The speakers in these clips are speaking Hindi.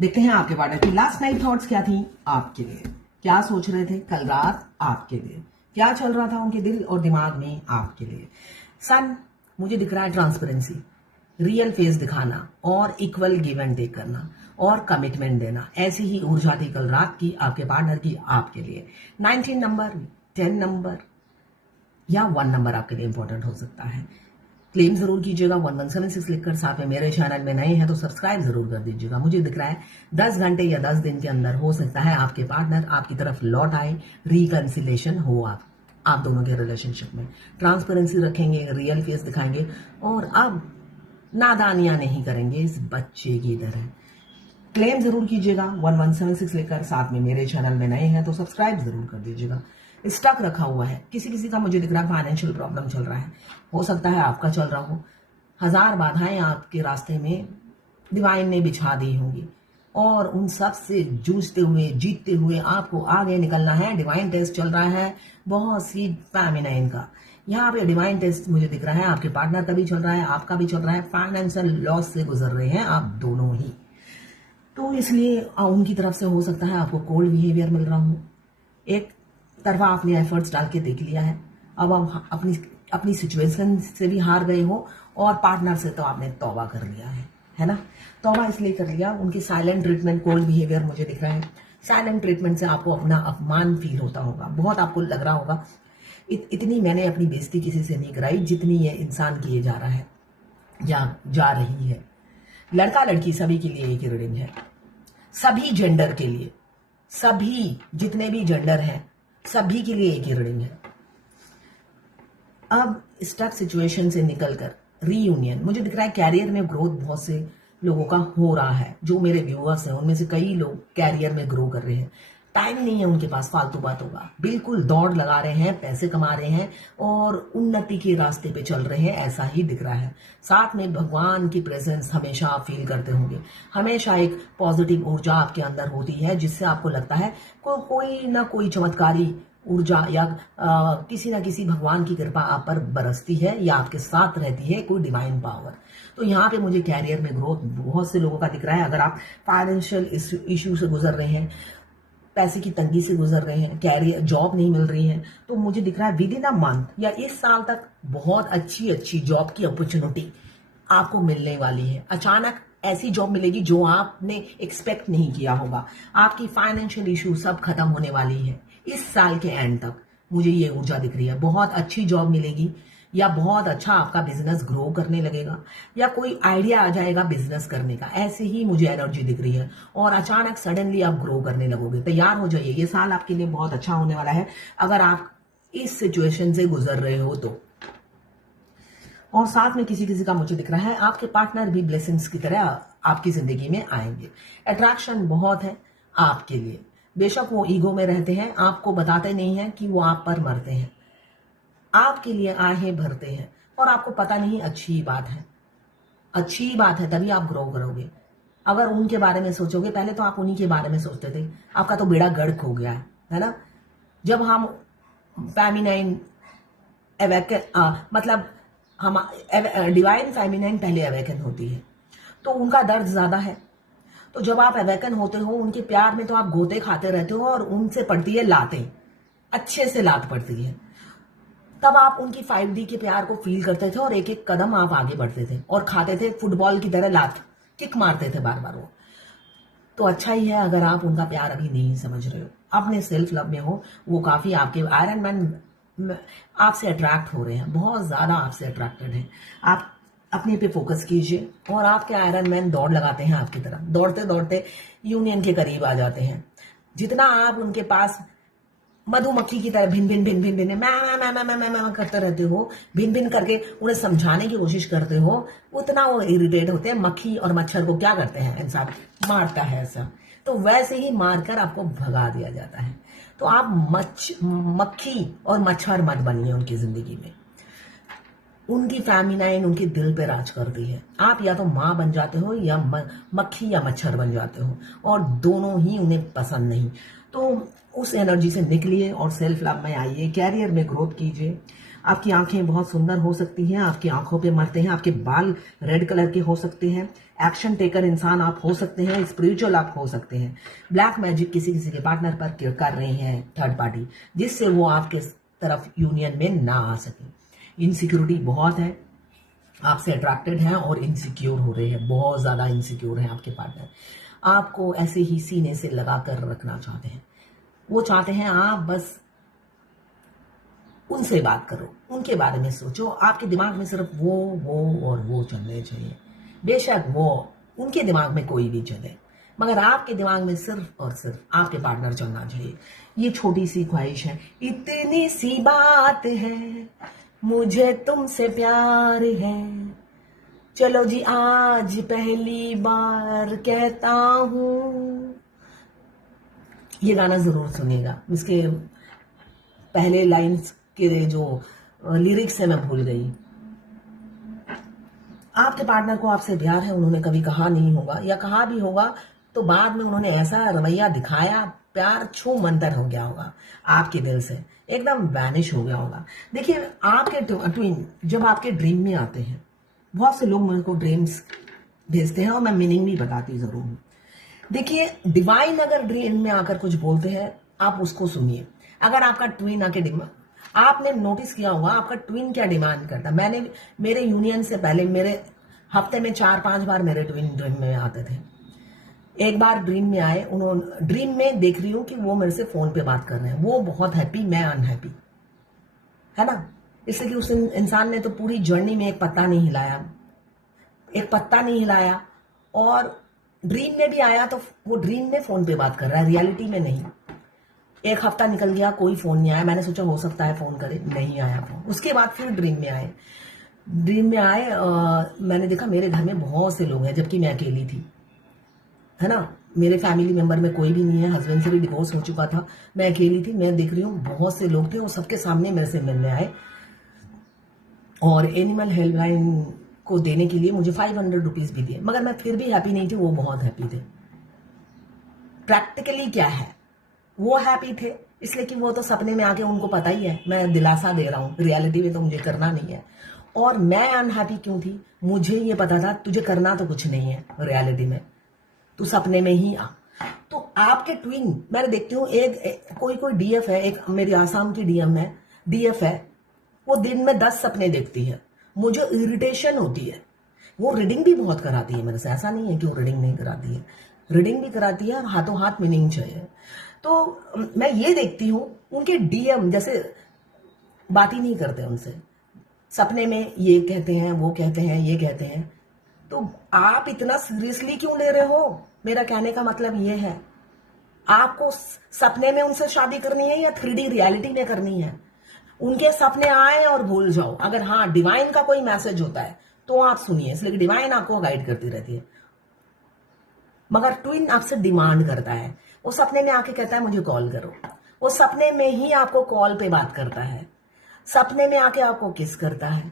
देखते हैं आपके पार्टनर की लास्ट नाइट थॉट्स क्या थी आपके लिए, क्या सोच रहे थे कल रात आपके लिए, क्या चल रहा था उनके दिल और दिमाग में आपके लिए। सन, मुझे दिख रहा है ट्रांसपेरेंसी, रियल फेस दिखाना और इक्वल गिव एंड टेक करना और कमिटमेंट देना। ऐसी ही ऊर्जा थी कल रात की आपके पार्टनर की आपके लिए। 19 नंबर, 10 नंबर या 1 नंबर आपके लिए इंपॉर्टेंट हो सकता है। क्लेम जरूर कीजिएगा 1176 लिखकर। साथ में मेरे चैनल में नए हैं तो सब्सक्राइब जरूर कर दीजिएगा। मुझे दिख रहा है 10 घंटे या 10 दिन के अंदर हो सकता है आपके पार्टनर आपकी तरफ लौट आए, रिकंसिलेशन हो आप दोनों के रिलेशनशिप में। ट्रांसपेरेंसी रखेंगे, रियल फेस दिखाएंगे और अब नादानियां नहीं करेंगे इस बच्चे की तरह। क्लेम जरूर कीजिएगा 1176 लेकर। साथ में मेरे चैनल में नए हैं तो सब्सक्राइब जरूर कर दीजिएगा। स्टक रखा हुआ है, किसी का मुझे दिख रहा है फाइनेंशियल प्रॉब्लम चल रहा है, हो सकता है आपका चल रहा हो। 1000 बाधाएं आपके रास्ते में डिवाइन ने बिछा दी होंगी और उन सब से जूझते हुए जीतते हुए आपको आगे निकलना है। डिवाइन टेस्ट चल रहा है बहुत सी फेमिनाइन का। यहाँ पे डिवाइन टेस्ट मुझे दिख रहा है आपके पार्टनर का भी चल रहा है, आपका भी चल रहा है। फाइनेंशियल लॉस से गुजर रहे हैं आप दोनों ही, तो इसलिए उनकी तरफ से हो सकता है आपको कोल्ड बिहेवियर मिल रहा हो। एक तरफा आपने एफर्ट्स डाल के देख लिया है, अब आप अपनी सिचुएशन से भी हार गए हो और पार्टनर से तो आपने तौबा कर लिया है ना। तौबा इसलिए कर लिया, उनकी साइलेंट ट्रीटमेंट, कोल्ड बिहेवियर मुझे दिख रहा है। साइलेंट ट्रीटमेंट से आपको अपना अपमान फील होता होगा, बहुत आपको लग रहा होगा इतनी मैंने अपनी बेइज्जती किसी से नहीं कराई जितनी ये इंसान किए जा रहा है या जा रही है। लड़का लड़की सभी के लिए एक रीडिंग है, सभी जेंडर के लिए, सभी जितने भी जेंडर हैं सभी के लिए एक ही रीडिंग है। अब स्टक सिचुएशन से निकलकर रीयूनियन मुझे दिख रहा है। कैरियर में ग्रोथ बहुत से लोगों का हो रहा है, जो मेरे व्यूअर्स हैं उनमें से कई लोग कैरियर में ग्रो कर रहे हैं। टाइम नहीं है उनके पास फालतू बातों का, बिल्कुल दौड़ लगा रहे हैं, पैसे कमा रहे हैं और उन्नति के रास्ते पे चल रहे हैं, ऐसा ही दिख रहा है। साथ में भगवान की प्रेजेंस हमेशा आप फील करते होंगे, हमेशा एक पॉजिटिव ऊर्जा आपके अंदर होती है जिससे आपको लगता है कोई ना कोई चमत्कारी ऊर्जा या किसी ना किसी भगवान की कृपा आप पर बरसती है या आपके साथ रहती है, कोई डिवाइन पावर। तो यहाँ पे मुझे कैरियर में ग्रोथ बहुत से लोगों का दिख रहा है। अगर आप फाइनेंशियल इश्यू से गुजर रहे हैं, पैसे की तंगी से गुजर रहे हैं, कैरियर जॉब नहीं मिल रही है, तो मुझे दिख रहा है विद इन अ मंथ या इस साल तक बहुत अच्छी जॉब की अपॉर्चुनिटी आपको मिलने वाली है। अचानक ऐसी जॉब मिलेगी जो आपने एक्सपेक्ट नहीं किया होगा। आपकी फाइनेंशियल इशू सब खत्म होने वाली है इस साल के एंड तक, मुझे ये ऊर्जा दिख रही है। बहुत अच्छी जॉब मिलेगी या बहुत अच्छा आपका बिजनेस ग्रो करने लगेगा या कोई आइडिया आ जाएगा बिजनेस करने का, ऐसे ही मुझे एनर्जी दिख रही है। और अचानक सडनली आप ग्रो करने लगोगे। तैयार हो जाइए, ये साल आपके लिए बहुत अच्छा होने वाला है अगर आप इस सिचुएशन से गुजर रहे हो तो। और साथ में किसी का मुझे दिख रहा है आपके पार्टनर भी ब्लेसिंग्स की तरह आपकी जिंदगी में आएंगे। अट्रैक्शन बहुत है आपके लिए, बेशक वो ईगो में रहते हैं, आपको बताते नहीं है कि वो आप पर मरते हैं, आपके लिए आहें भरते हैं और आपको पता नहीं। अच्छी बात है, तभी आप ग्रो करोगे। अगर उनके बारे में सोचोगे, पहले तो आप उन्हीं के बारे में सोचते थे, आपका तो बेड़ा गर्क हो गया है ना। जब हम फेमिनाइन मतलब हम डिवाइन फेमिनाइन पहले अवेकन होती है तो उनका दर्द ज्यादा है। तो जब आप अवेकन होते हो उनके प्यार में तो आप गोते खाते रहते हो और उनसे पड़ती है लातें, अच्छे से लात पड़ती है। तब आप उनकी 5D के प्यार को फील करते थे और एक एक कदम आप आगे बढ़ते थे और खाते थे फुटबॉल की तरह लात, किक मारते थे बार बार वो। तो अच्छा ही है अगर आप उनका प्यार अभी नहीं समझ रहे हो, अपने सेल्फ लव में हो। वो काफी आपके आयरन मैन आपसे अट्रैक्ट हो रहे हैं, बहुत ज्यादा आपसे अट्रैक्टेड हैं। आप अपने पे फोकस कीजिए और आपके आयरन मैन दौड़ लगाते हैं आपकी तरफ, दौड़ते दौड़ते यूनियन के करीब आ जाते हैं। जितना आप उनके पास मधुमक्खी की तरह भिन भिन भिन भिन भिन मैं करते रहते हो, भिन भिन करके उन्हें समझाने की कोशिश करते हो, उतना वो इरिटेट होते हैं। मक्खी और मच्छर को क्या करते हैं इंसान, मारता है ऐसा, तो वैसे ही मारकर आपको भगा दिया जाता है। तो आप मक्खी और मच्छर मत बनिए उनकी जिंदगी में। उनकी फेमिनाइन उनके दिल पे राज करती है। आप या तो माँ बन जाते हो या मक्खी या मच्छर बन जाते हो और दोनों ही उन्हें पसंद नहीं। तो उस एनर्जी से निकलिए और सेल्फ लव में आइए, कैरियर में ग्रोथ कीजिए। आपकी आंखें बहुत सुंदर हो सकती हैं, आपकी आंखों पे मरते हैं, आपके बाल रेड कलर के हो सकते हैं, एक्शन टेकर इंसान आप हो सकते हैं, स्पिरिचुअल आप हो सकते हैं। ब्लैक मैजिक किसी किसी के पार्टनर पर कर रहे हैं थर्ड पार्टी, जिससे वो आपके तरफ यूनियन में ना आ सके। इनसिक्योरिटी बहुत है, आपसे अट्रैक्टेड हैं और इनसिक्योर हो रहे हैं, बहुत ज्यादा इनसिक्योर हैं आपके पार्टनर। आपको ऐसे ही सीने से लगाकर रखना चाहते हैं, वो चाहते हैं आप बस उनसे बात करो, उनके बारे में सोचो, आपके दिमाग में सिर्फ वो और वो चलने चाहिए। बेशक वो उनके दिमाग में कोई भी चले, मगर आपके दिमाग में सिर्फ और सिर्फ आपके पार्टनर चलना चाहिए। ये छोटी सी ख्वाहिश है, इतनी सी बात है, मुझे तुमसे प्यार है, चलो जी आज पहली बार कहता हूं। ये गाना जरूर सुनिएगा, इसके पहले लाइंस के जो लिरिक्स है मैं भूल गई। आपके पार्टनर को आपसे प्यार है, उन्होंने कभी कहा नहीं होगा, या कहा भी होगा तो बाद में उन्होंने ऐसा रवैया दिखाया, प्यार छू मंतर हो गया होगा आपके दिल से, एकदम वैनिश हो गया होगा। देखिए आपके ट्विन जब आपके ड्रीम में आते हैं, बहुत से लोग मेरे को ड्रीम्स भेजते हैं और मैं मीनिंग भी बताती जरूर हूँ। देखिए डिवाइन अगर ड्रीम में आकर कुछ बोलते हैं, आप उसको सुनिए। अगर आपका ट्विन आके आपने नोटिस किया होगा आपका ट्विन क्या डिमांड करता। मैंने मेरे यूनियन से पहले मेरे हफ्ते में 4-5 बार मेरे ट्विन ड्रीम में आते थे। एक बार ड्रीम में आए, उन्होंने ड्रीम में देख रही हूँ कि वो मेरे से फोन पे बात कर रहे हैं, वो बहुत हैप्पी, मैं अनहैप्पी, है ना। इसलिए कि उस इंसान ने तो पूरी जर्नी में एक पत्ता नहीं हिलाया, और ड्रीम में भी आया तो वो ड्रीम में फोन पे बात कर रहा है, रियलिटी में नहीं। एक हफ्ता निकल गया, कोई फोन नहीं आया, मैंने सोचा हो सकता है फोन करे, नहीं आया फोन। उसके बाद फिर ड्रीम में आए मैंने देखा मेरे घर में बहुत से लोग हैं, जबकि मैं अकेली थी, है ना। मेरे फैमिली मेंबर में कोई भी नहीं है, हस्बैंड से भी डिवोर्स हो चुका था, मैं अकेली थी। मैं देख रही हूँ बहुत से लोग थे और सबके सामने मेरे से मिलने आए, और एनिमल हेल्पलाइन को देने के लिए मुझे 500 रुपीज भी दिए, मगर मैं फिर भी हैप्पी नहीं थी, वो बहुत हैप्पी थे। प्रैक्टिकली क्या है, वो हैप्पी थे इसलिए कि वो तो सपने में आके उनको पता ही है मैं दिलासा दे रहा हूँ, रियलिटी में तो मुझे करना नहीं है। और मैं अनहैप्पी क्यों थी, मुझे ये पता था तुझे करना तो कुछ नहीं है रियलिटी में, तू सपने में ही आ। तो आपके ट्विन मैंने देखती हूँ, एक कोई डीएफ है, एक मेरी आसाम की डीएफ है, वो दिन में 10 सपने देखती है, मुझे इरिटेशन होती है। वो रीडिंग भी बहुत कराती है मेरे से, ऐसा नहीं है कि वो रीडिंग नहीं कराती है, रीडिंग भी कराती है और हाथों हाथ मीनिंग चाहिए। तो मैं ये देखती हूँ उनके डीएम जैसे बात ही नहीं करते उनसे, सपने में ये कहते हैं, वो कहते हैं, ये कहते हैं। तो आप इतना सीरियसली क्यों ले रहे हो, मेरा कहने का मतलब ये है। आपको सपने में उनसे शादी करनी है या 3D रियलिटी में करनी है? उनके सपने आए और भूल जाओ। अगर हाँ डिवाइन का कोई मैसेज होता है तो आप सुनिए, इसलिए डिवाइन आपको गाइड करती रहती है। मगर ट्विन आपसे डिमांड करता है, वो सपने में आके कहता है मुझे कॉल करो, वो सपने में ही आपको कॉल पे बात करता है, सपने में आके आपको किस करता है,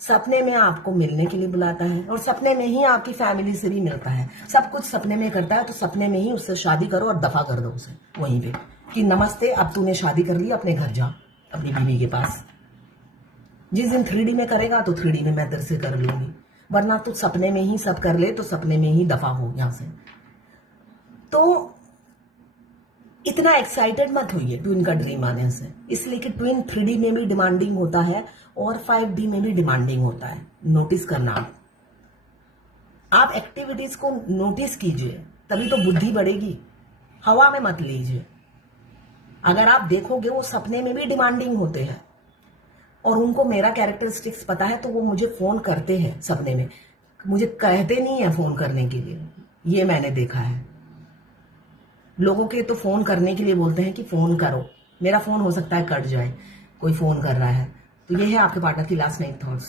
सपने में आपको मिलने के लिए बुलाता है, और सपने में ही आपकी फैमिली से भी मिलता है। सब कुछ सपने में करता है, तो सपने में ही उससे शादी करो और दफा कर दो उसे वहीं पे कि नमस्ते, अब तूने शादी कर ली, अपने घर जा अपनी बीवी के पास। जिस दिन 3D में करेगा तो 3D में मैं तेरे से कर लूंगी, वरना तू सपने में ही सब कर ले तो सपने में ही दफा हो यहां से। तो इतना एक्साइटेड मत होइए ट्विन का ड्रीम आने से, इसलिए कि ट्विन 3D में भी डिमांडिंग होता है और 5D में भी डिमांडिंग होता है। नोटिस करना, आप एक्टिविटीज को नोटिस कीजिए, तभी तो बुद्धि बढ़ेगी, हवा में मत लीजिए। अगर आप देखोगे वो सपने में भी डिमांडिंग होते हैं, और उनको मेरा कैरेक्टरिस्टिक्स पता है, तो वो मुझे फोन करते हैं सपने में, मुझे कहते नहीं है फोन करने के लिए। ये मैंने देखा है, लोगों के तो फोन करने के लिए बोलते हैं कि फोन करो, मेरा फोन हो सकता है कट जाए, कोई फोन कर रहा है। तो ये है आपके पार्टनर की लास्ट नाइट थॉट्स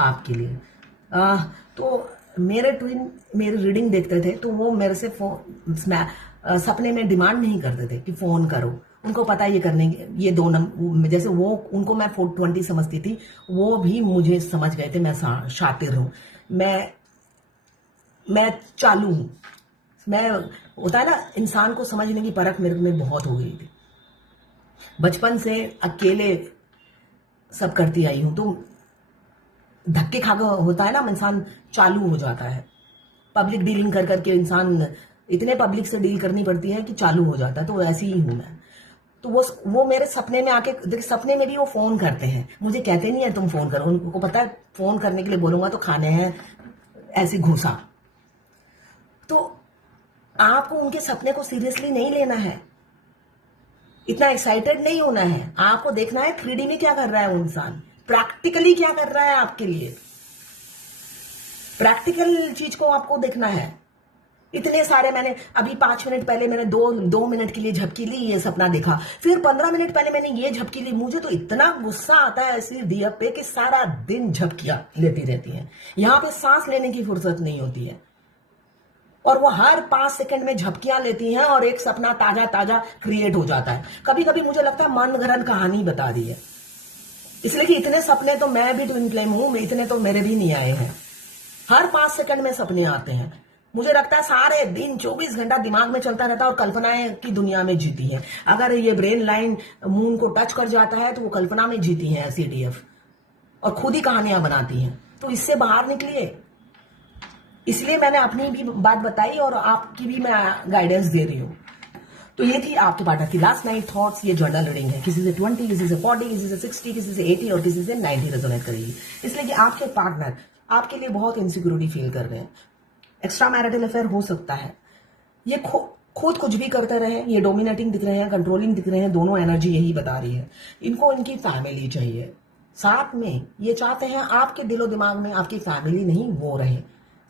आपके लिए। तो मेरे ट्विन मेरी रीडिंग देखते थे, तो वो मेरे से सपने में डिमांड नहीं करते थे कि फोन करो, उनको पता है ये करने, ये 2 नंबर, जैसे वो उनको मैं 420 समझती थी, वो भी मुझे समझ गए थे मैं शातिर हूं, मैं चालू हूं, मैं, होता है ना इंसान को समझने की परख मेरे में बहुत हो गई थी। बचपन से अकेले सब करती आई हूं, तो धक्के खा होता है ना, इंसान चालू हो जाता है। पब्लिक डीलिंग कर करके इंसान इतने पब्लिक से डील करनी पड़ती है कि चालू हो जाता है। तो ऐसी ही हूं मैं। तो वो मेरे सपने में आके देख, सपने में भी वो फोन करते हैं, मुझे कहते नहीं है तुम फोन करो, उनको पता है फोन करने के लिए बोलूंगा तो खाने हैं ऐसी घूसा। तो आपको उनके सपने को सीरियसली नहीं लेना है, इतना एक्साइटेड नहीं होना है। आपको देखना है 3D में क्या कर रहा है वो इंसान, प्रैक्टिकली क्या कर रहा है आपके लिए, प्रैक्टिकल चीज को आपको देखना है। इतने सारे मैंने अभी 5 मिनट पहले मैंने दो मिनट के लिए झपकी ली, ये सपना देखा। फिर 15 मिनट पहले मैंने ये झपकी ली। मुझे तो इतना गुस्सा आता है ऐसी दिया पे कि सारा दिन झपकियां लेती रहती हैं, यहां पे सांस लेने की फुर्सत नहीं होती है। और वो हर 5 सेकंड में झपकियां लेती हैं और एक सपना ताजा ताजा क्रिएट हो जाता है। कभी कभी मुझे लगता है मन घड़न कहानी बता रही है, इसलिए कि इतने सपने तो मैं भी ट्विन फ्लेम हूं, इतने तो मेरे भी नहीं आए हैं। हर 5 सेकंड में सपने आते हैं। मुझे लगता है सारे दिन 24 घंटा दिमाग में चलता रहता है और कल्पनाएं की दुनिया में जीती है। अगर ये ब्रेन लाइन मून को टच कर जाता है तो वो कल्पना में जीती है CDF, और खुद ही कहानियां बनाती हैं। तो इससे बाहर निकलिए। इसलिए मैंने अपनी भी बात बताई और आपकी भी मैं गाइडेंस दे रही हूं। तो ये थी आपके पार्टनर की लास्ट नाइट थॉट्स। ये जर्नल रीडिंग है, किसी से 20, किसी से 40, किसी से 60, किसी से 80 और किसी से 90 रेजोनेट करेगी। इसलिए कि आपके पार्टनर आपके लिए बहुत इनसिक्योरिटी फील कर रहे हैं। एक्स्ट्रा मैरिटल अफेयर हो सकता है, ये खुद कुछ भी करते रहे, ये डोमिनेटिंग दिख रहे हैं, कंट्रोलिंग दिख रहे हैं, दोनों एनर्जी यही बता रही है। इनको इनकी फैमिली चाहिए साथ में, ये चाहते हैं आपके दिलो दिमाग में आपकी फैमिली नहीं वो रहे।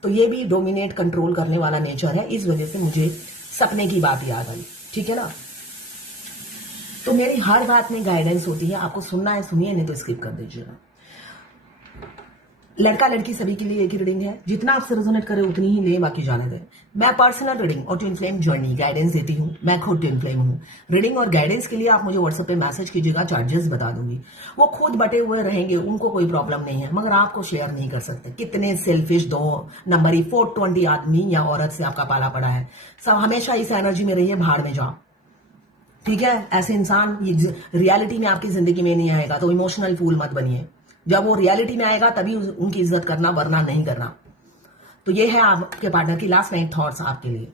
तो ये भी डोमिनेट कंट्रोल करने वाला नेचर है। इस वजह से मुझे सपने की बात याद आई, ठीक है ना। तो मेरी हर बात में गाइडेंस होती है, आपको सुनना है सुनिए, नहीं तो स्किप कर दीजिएगा। लड़का लड़की सभी के लिए एक ही रीडिंग है, जितना आपसे रेजोनेट करे उतनी ही ले, बाकी जाने दें। मैं पर्सनल रीडिंग और ट्विन फ्लेम जर्नी गाइडेंस देती हूँ, मैं खुद ट्विन फ्लेम हूँ। रीडिंग और गाइडेंस के लिए आप मुझे व्हाट्सएप पे मैसेज कीजिएगा, चार्जेस बता दूंगी। वो खुद बटे हुए रहेंगे, उनको कोई प्रॉब्लम नहीं है, मगर आपको शेयर नहीं कर सकते। कितने सेल्फिश 2 नंबरी 420 आदमी या औरत से आपका पाला पड़ा है। सब हमेशा इस एनर्जी में रहिए, भाड़ में जाओ, ठीक है। ऐसे इंसान रियलिटी में आपकी जिंदगी में नहीं आएगा, तो इमोशनल फूल मत बनिए। जब वो रियलिटी में आएगा तभी उनकी इज्जत करना, वरना नहीं करना। तो ये है आपके पार्टनर की लास्ट नाइट थॉट्स आपके लिए।